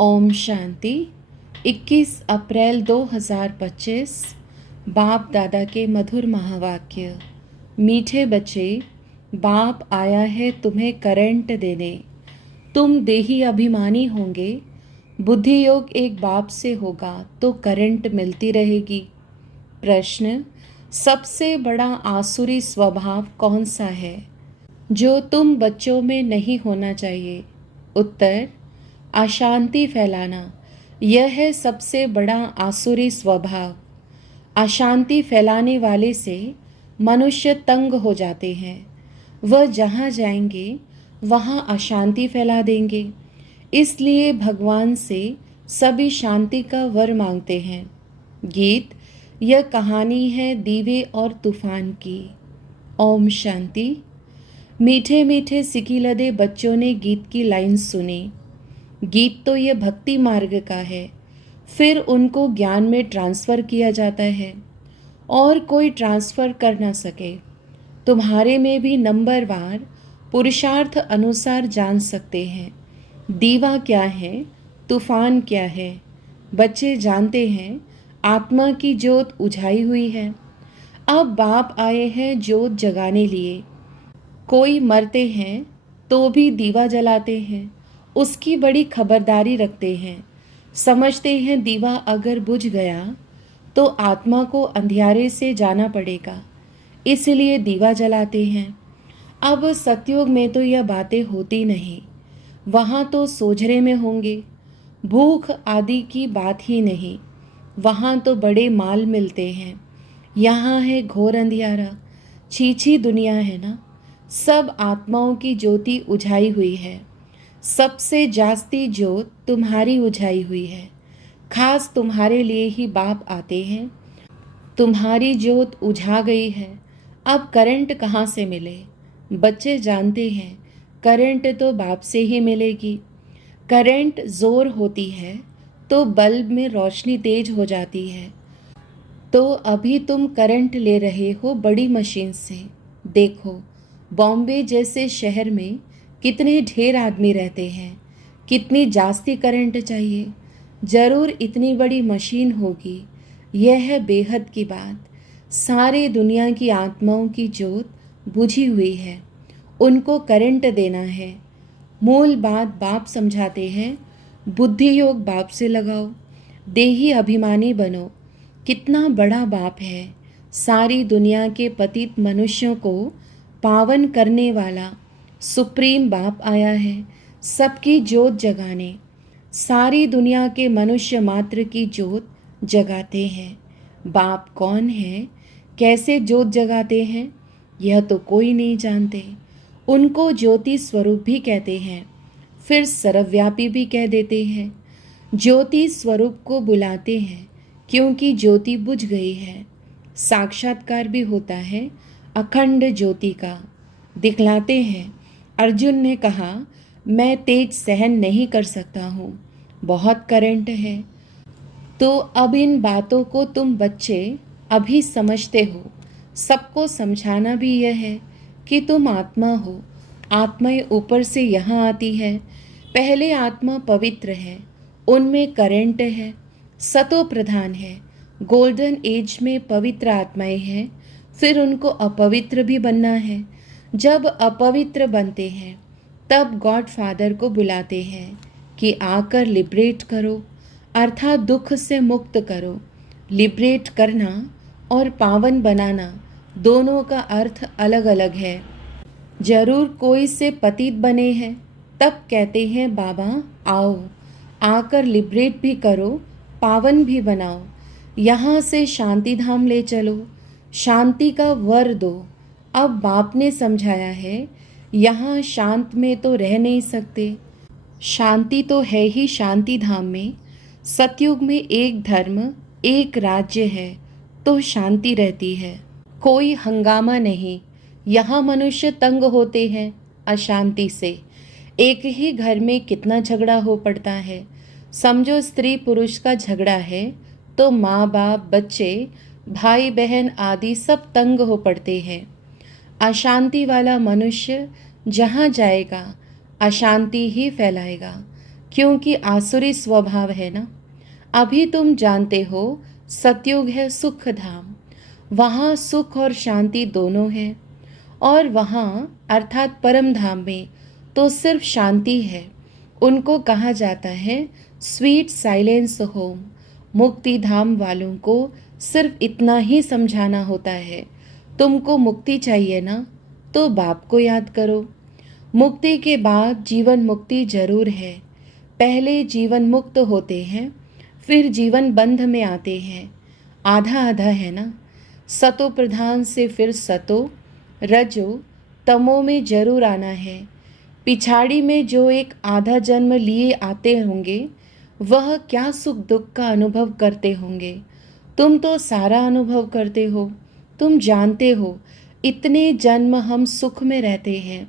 ओम शांति। 21 अप्रैल 2025। बाप दादा के मधुर महावाक्य। मीठे बच्चे, बाप आया है तुम्हें करंट देने। तुम देही अभिमानी होंगे। बुद्धि योग एक बाप से होगा तो करंट मिलती रहेगी। प्रश्न, सबसे बड़ा आसुरी स्वभाव कौन सा है जो तुम बच्चों में नहीं होना चाहिए? उत्तर, अशांति फैलाना। यह है सबसे बड़ा आसुरी स्वभाव। अशांति फैलाने वाले से मनुष्य तंग हो जाते हैं। वह जहाँ जाएंगे वहाँ अशांति फैला देंगे। इसलिए भगवान से सभी शांति का वर मांगते हैं। गीत। यह कहानी है दीवे और तूफान की। ओम शांति। मीठे मीठे सिकिलदे बच्चों ने गीत की लाइन सुनी। गीत तो यह भक्ति मार्ग का है, फिर उनको ज्ञान में ट्रांसफ़र किया जाता है और कोई ट्रांसफ़र कर ना सके। तुम्हारे में भी नंबरवार पुरुषार्थ अनुसार जान सकते हैं दीवा क्या है, तूफान क्या है। बच्चे जानते हैं आत्मा की ज्योत उझाई हुई है। अब बाप आए हैं ज्योत जगाने लिए। कोई मरते हैं तो भी दीवा जलाते हैं, उसकी बड़ी खबरदारी रखते हैं। समझते हैं दीवा अगर बुझ गया तो आत्मा को अंधियारे से जाना पड़ेगा, इसलिए दीवा जलाते हैं। अब सतयुग में तो यह बातें होती नहीं, वहाँ तो सोझरे में होंगे। भूख आदि की बात ही नहीं, वहाँ तो बड़े माल मिलते हैं। यहाँ है घोर अंधियारा, छीछी दुनिया है ना। सब आत्माओं की ज्योति उझाई हुई है। सबसे जास्ती ज्योत तुम्हारी उझाई हुई है। खास तुम्हारे लिए ही बाप आते हैं। तुम्हारी ज्योत उझा गई है, अब करंट कहाँ से मिले? बच्चे जानते हैं करंट तो बाप से ही मिलेगी। करंट जोर होती है तो बल्ब में रोशनी तेज हो जाती है। तो अभी तुम करंट ले रहे हो बड़ी मशीन से। देखो, बॉम्बे जैसे शहर में कितने ढेर आदमी रहते हैं, कितनी जास्ती करंट चाहिए। ज़रूर इतनी बड़ी मशीन होगी। यह है बेहद की बात। सारे दुनिया की आत्माओं की ज्योत बुझी हुई है, उनको करंट देना है। मूल बात बाप समझाते हैं, बुद्धि योग बाप से लगाओ, देही अभिमानी बनो। कितना बड़ा बाप है। सारी दुनिया के पतित मनुष्यों को पावन करने वाला सुप्रीम बाप आया है, सबकी ज्योत जगाने। सारी दुनिया के मनुष्य मात्र की ज्योत जगाते हैं। बाप कौन है, कैसे ज्योत जगाते हैं, यह तो कोई नहीं जानते। उनको ज्योति स्वरूप भी कहते हैं, फिर सर्वव्यापी भी कह देते हैं। ज्योति स्वरूप को बुलाते हैं क्योंकि ज्योति बुझ गई है। साक्षात्कार भी होता है अखंड ज्योति का। दिखलाते हैं। अर्जुन ने कहा, मैं तेज सहन नहीं कर सकता हूँ, बहुत करंट है। तो अब इन बातों को तुम बच्चे अभी समझते हो। सबको समझाना भी यह है कि तुम आत्मा हो। आत्माएं ऊपर से यहाँ आती है। पहले आत्मा पवित्र है, उनमें करंट है, सतो प्रधान है। गोल्डन एज में पवित्र आत्माएं हैं, फिर उनको अपवित्र भी बनना है। जब अपवित्र बनते हैं तब गॉड फादर को बुलाते हैं कि आकर लिबरेट करो, अर्थात दुख से मुक्त करो। लिबरेट करना और पावन बनाना दोनों का अर्थ अलग अलग है। जरूर कोई से पतित बने हैं तब कहते हैं बाबा आओ, आकर लिबरेट भी करो, पावन भी बनाओ। यहाँ से शांति धाम ले चलो, शांति का वर दो। अब बाप ने समझाया है, यहाँ शांत में तो रह नहीं सकते। शांति तो है ही शांति धाम में। सतयुग में एक धर्म, एक राज्य है तो शांति रहती है, कोई हंगामा नहीं। यहाँ मनुष्य तंग होते हैं अशांति से। एक ही घर में कितना झगड़ा हो पड़ता है। समझो स्त्री पुरुष का झगड़ा है तो माँ बाप, बच्चे, भाई बहन आदि सब तंग हो पड़ते हैं। अशांति वाला मनुष्य जहाँ जाएगा अशांति ही फैलाएगा, क्योंकि आसुरी स्वभाव है ना। अभी तुम जानते हो सतयुग है सुख धाम, वहाँ सुख और शांति दोनों है। और वहाँ अर्थात परम धाम में तो सिर्फ शांति है। उनको कहा जाता है स्वीट साइलेंस होम। मुक्ति धाम वालों को सिर्फ इतना ही समझाना होता है, तुमको मुक्ति चाहिए ना, तो बाप को याद करो। मुक्ति के बाद जीवन मुक्ति जरूर है। पहले जीवन मुक्त होते हैं, फिर जीवन बंध में आते हैं। आधा आधा है ना। सतो प्रधान से फिर सतो रजो तमो में जरूर आना है। पिछाड़ी में जो एक आधा जन्म लिए आते होंगे, वह क्या सुख दुख का अनुभव करते होंगे। तुम तो सारा अनुभव करते हो। तुम जानते हो इतने जन्म हम सुख में रहते हैं,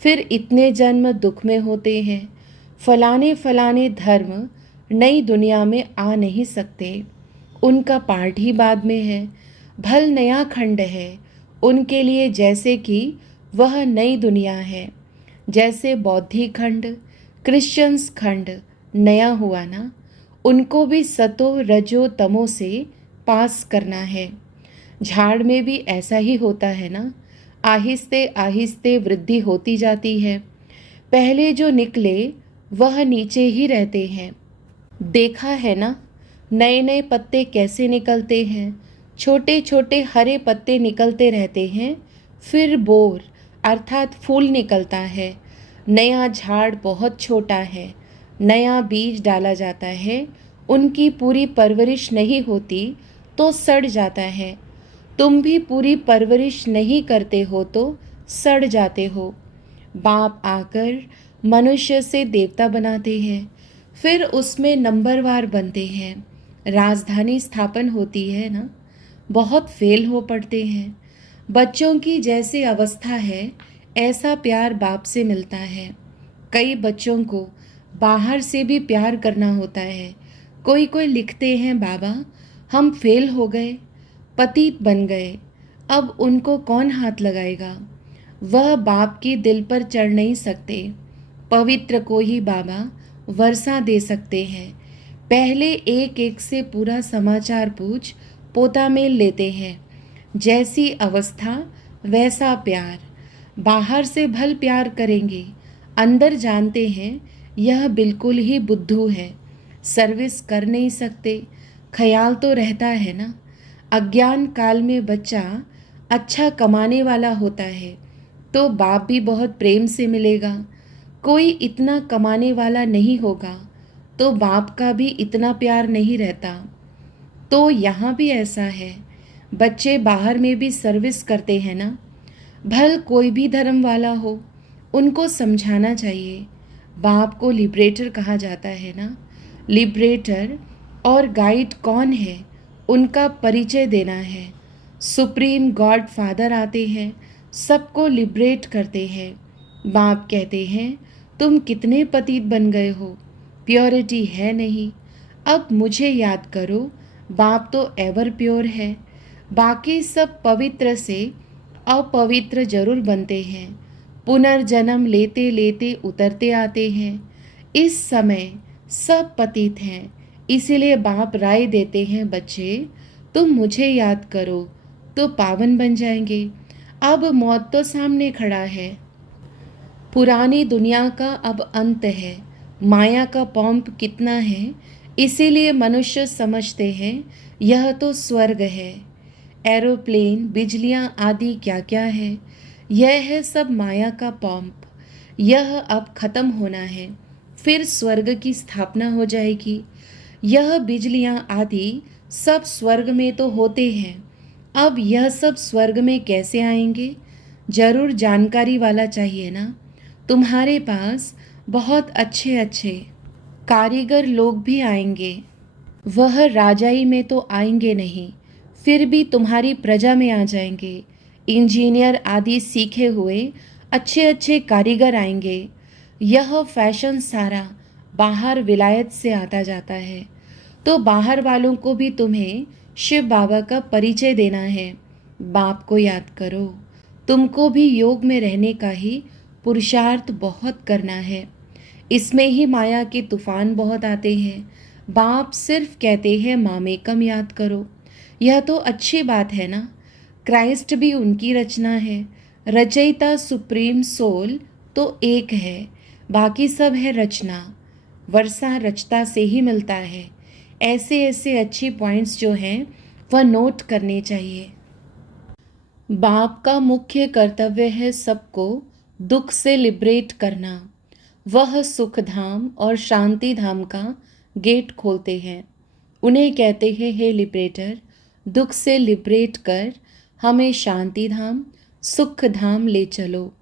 फिर इतने जन्म दुख में होते हैं। फलाने फलाने धर्म नई दुनिया में आ नहीं सकते, उनका पार्ट ही बाद में है। भल नया खंड है उनके लिए, जैसे कि वह नई दुनिया है। जैसे बौद्धि खंड, क्रिश्चियंस खंड नया हुआ ना, उनको भी सतो रजो तमो से पास करना है। झाड़ में भी ऐसा ही होता है ना, आहिस्ते आहिस्ते वृद्धि होती जाती है। पहले जो निकले वह नीचे ही रहते हैं। देखा है ना, नए नए पत्ते कैसे निकलते हैं। छोटे छोटे हरे पत्ते निकलते रहते हैं, फिर बोर अर्थात फूल निकलता है। नया झाड़ बहुत छोटा है, नया बीज डाला जाता है। उनकी पूरी परवरिश नहीं होती तो सड़ जाता है। तुम भी पूरी परवरिश नहीं करते हो तो सड़ जाते हो। बाप आकर मनुष्य से देवता बनाते हैं, फिर उसमें नंबरवार बनते हैं। राजधानी स्थापन होती है ना, बहुत फेल हो पड़ते हैं। बच्चों की जैसे अवस्था है, ऐसा प्यार बाप से मिलता है। कई बच्चों को बाहर से भी प्यार करना होता है। कोई कोई लिखते हैं, बाबा हम फेल हो गए, पतित बन गए, अब उनको कौन हाथ लगाएगा। वह बाप की दिल पर चढ़ नहीं सकते। पवित्र को ही बाबा वर्षा दे सकते हैं। पहले एक एक से पूरा समाचार पूछ पोता मेल लेते हैं। जैसी अवस्था वैसा प्यार। बाहर से भल प्यार करेंगे, अंदर जानते हैं यह बिल्कुल ही बुद्धू है, सर्विस कर नहीं सकते। ख्याल तो रहता है ना, अज्ञान काल में बच्चा अच्छा कमाने वाला होता है तो बाप भी बहुत प्रेम से मिलेगा। कोई इतना कमाने वाला नहीं होगा तो बाप का भी इतना प्यार नहीं रहता। तो यहाँ भी ऐसा है, बच्चे बाहर में भी सर्विस करते हैं ना। भल कोई भी धर्म वाला हो, उनको समझाना चाहिए। बाप को लिबरेटर कहा जाता है ना। लिबरेटर और गाइड कौन है, उनका परिचय देना है। सुप्रीम गॉड फादर आते हैं, सबको लिबरेट करते हैं। बाप कहते हैं तुम कितने पतित बन गए हो, प्योरिटी है नहीं, अब मुझे याद करो। बाप तो एवर प्योर है, बाकी सब पवित्र से अपवित्र जरूर बनते हैं। पुनर्जन्म लेते लेते उतरते आते हैं। इस समय सब पतित हैं, इसीलिए बाप राय देते हैं, बच्चे तुम मुझे याद करो तो पावन बन जाएंगे। अब मौत तो सामने खड़ा है। पुरानी दुनिया का अब अंत है। माया का पंप कितना है, इसीलिए मनुष्य समझते हैं यह तो स्वर्ग है। एरोप्लेन, बिजलियाँ आदि क्या क्या है, यह है सब माया का पंप। यह अब खत्म होना है, फिर स्वर्ग की स्थापना हो जाएगी। यह बिजलियाँ आदि सब स्वर्ग में तो होते हैं, अब यह सब स्वर्ग में कैसे आएंगे, जरूर जानकारी वाला चाहिए ना। तुम्हारे पास बहुत अच्छे अच्छे कारीगर लोग भी आएंगे, वह राजाई में तो आएंगे नहीं, फिर भी तुम्हारी प्रजा में आ जाएंगे। इंजीनियर आदि सीखे हुए अच्छे अच्छे कारीगर आएंगे। यह फैशन सारा बाहर विलायत से आता जाता है, तो बाहर वालों को भी तुम्हें शिव बाबा का परिचय देना है। बाप को याद करो, तुमको भी योग में रहने का ही पुरुषार्थ बहुत करना है। इसमें ही माया के तूफान बहुत आते हैं। बाप सिर्फ कहते हैं मामेकम याद करो। यह तो अच्छी बात है ना। क्राइस्ट भी उनकी रचना है। रचयिता सुप्रीम सोल तो एक है, बाकी सब है रचना। वर्षा रचता से ही मिलता है। ऐसे ऐसे अच्छी पॉइंट्स जो हैं वह नोट करने चाहिए। बाप का मुख्य कर्तव्य है सबको दुख से लिबरेट करना। वह सुख धाम और शांति धाम का गेट खोलते हैं। उन्हें कहते हैं, हे लिबरेटर, दुख से लिबरेट कर हमें शांति धाम सुख धाम ले चलो।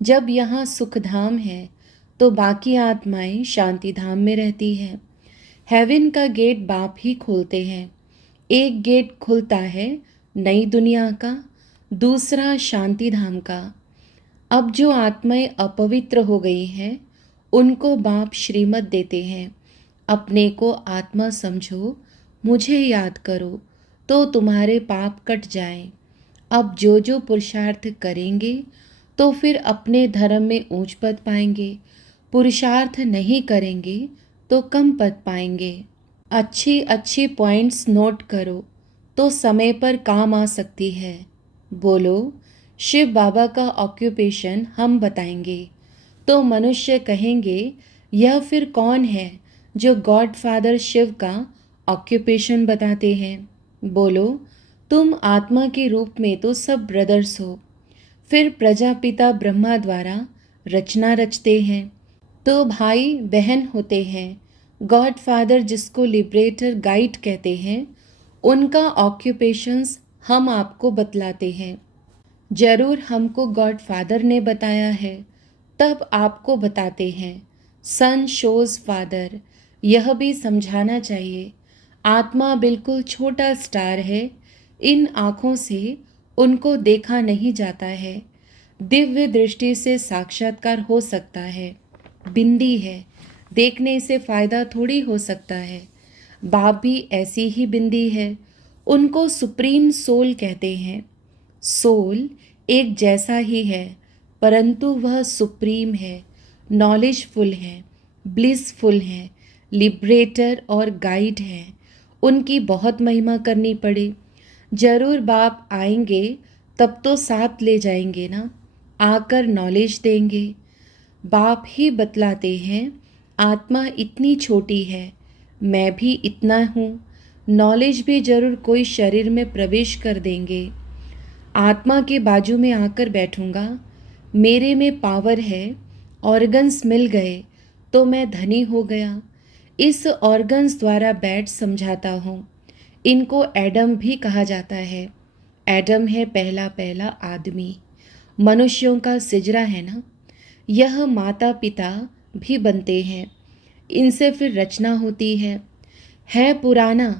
जब यहाँ सुख धाम है तो बाकी आत्माएं शांति धाम में रहती हैं। हेवन का गेट बाप ही खोलते हैं। एक गेट खुलता है नई दुनिया का, दूसरा शांति धाम का। अब जो आत्माएं अपवित्र हो गई हैं उनको बाप श्रीमत देते हैं, अपने को आत्मा समझो, मुझे याद करो तो तुम्हारे पाप कट जाएं। अब जो जो पुरुषार्थ करेंगे तो फिर अपने धर्म में ऊंच पद पाएंगे। पुरुषार्थ नहीं करेंगे तो कम पद पाएंगे। अच्छी अच्छी पॉइंट्स नोट करो तो समय पर काम आ सकती है। बोलो, शिव बाबा का ऑक्यूपेशन हम बताएंगे तो मनुष्य कहेंगे यह फिर कौन है जो गॉड फादर शिव का ऑक्यूपेशन बताते हैं। बोलो, तुम आत्मा के रूप में तो सब ब्रदर्स हो। फिर प्रजापिता ब्रह्मा द्वारा रचना रचते हैं तो भाई बहन होते हैं। गॉड फादर जिसको लिबरेटर गाइड कहते हैं, उनका ऑक्यूपेशंस हम आपको बतलाते हैं। जरूर हमको गॉड फादर ने बताया है, तब आपको बताते हैं। सन शोज फादर, यह भी समझाना चाहिए। आत्मा बिल्कुल छोटा स्टार है। इन आँखों से उनको देखा नहीं जाता है। दिव्य दृष्टि से साक्षात्कार हो सकता है। बिंदी है, देखने से फ़ायदा थोड़ी हो सकता है। बाप भी ऐसी ही बिंदी है। उनको सुप्रीम सोल कहते हैं। सोल एक जैसा ही है, परंतु वह सुप्रीम है, नॉलेजफुल है, ब्लिसफुल है, लिबरेटर और गाइड है। उनकी बहुत महिमा करनी पड़े। जरूर बाप आएंगे तब तो साथ ले जाएंगे ना, आकर नॉलेज देंगे। बाप ही बतलाते हैं, आत्मा इतनी छोटी है, मैं भी इतना हूँ। नॉलेज भी जरूर कोई शरीर में प्रवेश कर देंगे। आत्मा के बाजू में आकर बैठूंगा। मेरे में पावर है, ऑर्गन्स मिल गए तो मैं धनी हो गया। इस ऑर्गन्स द्वारा बैठ समझाता हूँ। इनको एडम भी कहा जाता है। एडम है पहला पहला आदमी, मनुष्यों का सिजरा है ना। यह माता पिता भी बनते हैं, इनसे फिर रचना होती है पुराना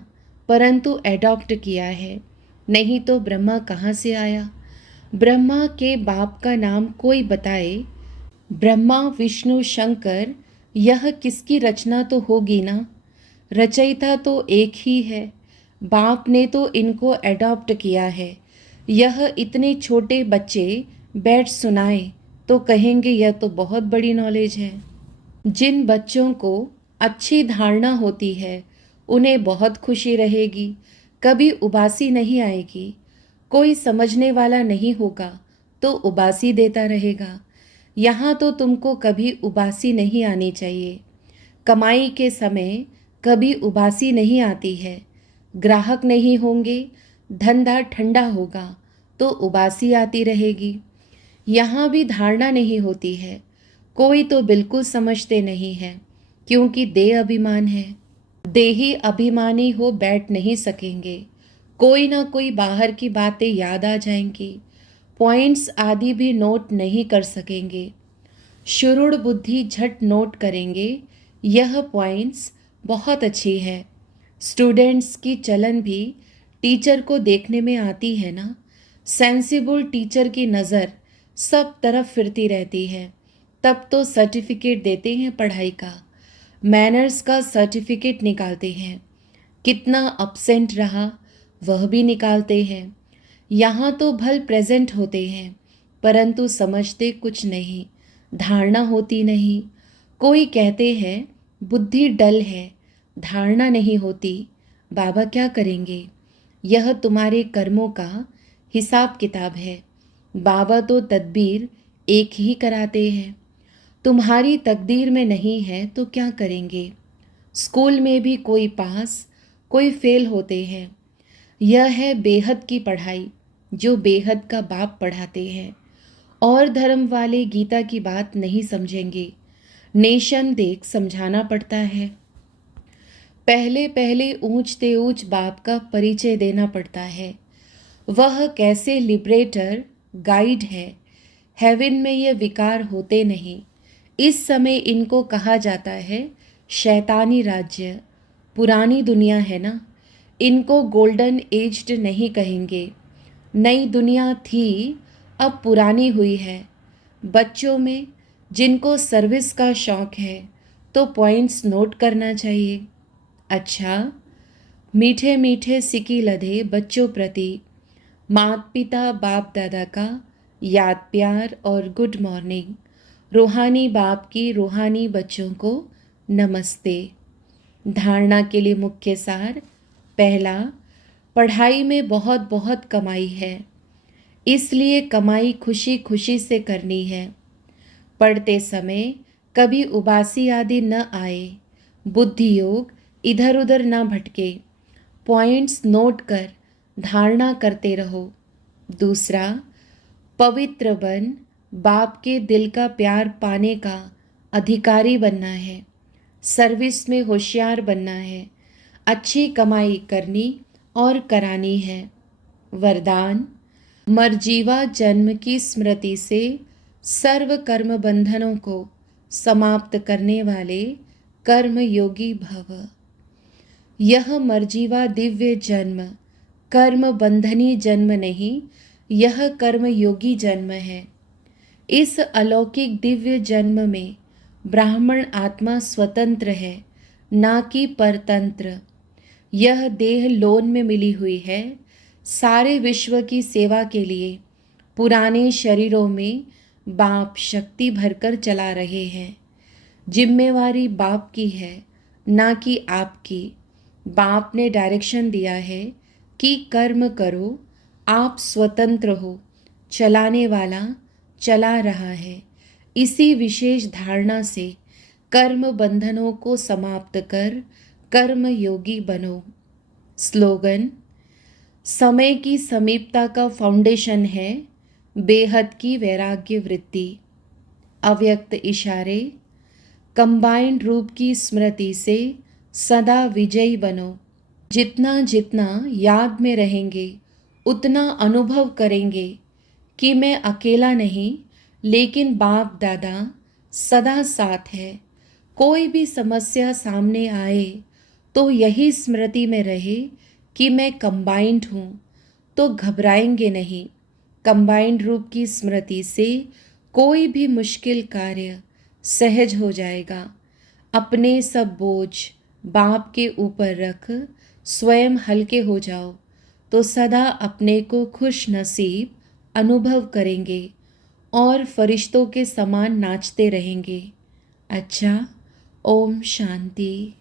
परंतु एडॉप्ट किया है। नहीं तो ब्रह्मा कहाँ से आया। ब्रह्मा के बाप का नाम कोई बताए। ब्रह्मा विष्णु शंकर, यह किसकी रचना तो होगी ना। रचयिता तो एक ही है। बाप ने तो इनको एडॉप्ट किया है। यह इतने छोटे बच्चे बैठ सुनाए तो कहेंगे यह तो बहुत बड़ी नॉलेज है। जिन बच्चों को अच्छी धारणा होती है उन्हें बहुत खुशी रहेगी, कभी उबासी नहीं आएगी। कोई समझने वाला नहीं होगा तो उबासी देता रहेगा। यहाँ तो तुमको कभी उबासी नहीं आनी चाहिए। कमाई के समय कभी उबासी नहीं आती है। ग्राहक नहीं होंगे, धंधा ठंडा होगा तो उबासी आती रहेगी। यहाँ भी धारणा नहीं होती है। कोई तो बिल्कुल समझते नहीं है, क्योंकि देह अभिमान है। देही अभिमानी हो बैठ नहीं सकेंगे। कोई ना कोई बाहर की बातें याद आ जाएंगी। पॉइंट्स आदि भी नोट नहीं कर सकेंगे। शुरूढ़ बुद्धि झट नोट करेंगे। यह पॉइंट्स बहुत अच्छी है। स्टूडेंट्स की चलन भी टीचर को देखने में आती है ना। सेंसिबल टीचर की नज़र सब तरफ फिरती रहती है। तब तो सर्टिफिकेट देते हैं पढ़ाई का, मैनर्स का सर्टिफिकेट निकालते हैं। कितना अपसेंट रहा वह भी निकालते हैं। यहाँ तो भल प्रेजेंट होते हैं, परंतु समझते कुछ नहीं, धारणा होती नहीं। कोई कहते हैं बुद्धि डल है, धारणा नहीं होती। बाबा क्या करेंगे? यह तुम्हारे कर्मों का हिसाब किताब है। बाबा तो तदबीर एक ही कराते हैं। तुम्हारी तकदीर में नहीं है तो क्या करेंगे? स्कूल में भी कोई पास कोई फेल होते हैं। यह है बेहद की पढ़ाई जो बेहद का बाप पढ़ाते हैं। और धर्म वाले गीता की बात नहीं समझेंगे। नेशन देख समझाना पड़ता है। पहले पहले ऊंचते ऊंच बाप का परिचय देना पड़ता है। वह कैसे लिबरेटर गाइड है। हेवन में ये विकार होते नहीं। इस समय इनको कहा जाता है शैतानी राज्य। पुरानी दुनिया है ना, इनको गोल्डन एज्ड नहीं कहेंगे। नई दुनिया थी, अब पुरानी हुई है। बच्चों में जिनको सर्विस का शौक है तो पॉइंट्स नोट करना चाहिए। अच्छा, मीठे मीठे सिकी लधे बच्चों प्रति माता पिता बाप दादा का याद प्यार और गुड मॉर्निंग। रूहानी बाप की रूहानी बच्चों को नमस्ते। धारणा के लिए मुख्य सार। पहला, पढ़ाई में बहुत बहुत कमाई है, इसलिए कमाई खुशी खुशी से करनी है। पढ़ते समय कभी उबासी आदि न आए। बुद्धि योग इधर उधर न भटके। पॉइंट्स नोट कर धारणा करते रहो। दूसरा, पवित्र बन बाप के दिल का प्यार पाने का अधिकारी बनना है। सर्विस में होशियार बनना है। अच्छी कमाई करनी और करानी है। वरदान, मरजीवा जन्म की स्मृति से सर्व कर्म बंधनों को समाप्त करने वाले कर्म योगी भव। यह मरजीवा दिव्य जन्म कर्म बंधनी जन्म नहीं, यह कर्म योगी जन्म है। इस अलौकिक दिव्य जन्म में ब्राह्मण आत्मा स्वतंत्र है, ना कि परतंत्र। यह देह लोन में मिली हुई है सारे विश्व की सेवा के लिए। पुराने शरीरों में बाप शक्ति भरकर चला रहे हैं। जिम्मेवारी बाप की है, ना कि आपकी। बाप ने डायरेक्शन दिया है कि कर्म करो, आप स्वतंत्र हो। चलाने वाला चला रहा है। इसी विशेष धारणा से कर्म बंधनों को समाप्त कर कर्म योगी बनो। स्लोगन, समय की समीपता का फाउंडेशन है बेहद की वैराग्य वृत्ति। अव्यक्त इशारे, कंबाइंड रूप की स्मृति से सदा विजयी बनो। जितना जितना याद में रहेंगे उतना अनुभव करेंगे कि मैं अकेला नहीं, लेकिन बाप दादा सदा साथ है। कोई भी समस्या सामने आए तो यही स्मृति में रहे कि मैं कंबाइंड हूँ, तो घबराएंगे नहीं। कंबाइंड रूप की स्मृति से कोई भी मुश्किल कार्य सहज हो जाएगा। अपने सब बोझ बाप के ऊपर रख स्वयं हल्के हो जाओ तो सदा अपने को खुश नसीब अनुभव करेंगे और फरिश्तों के समान नाचते रहेंगे। अच्छा, ओम शांति।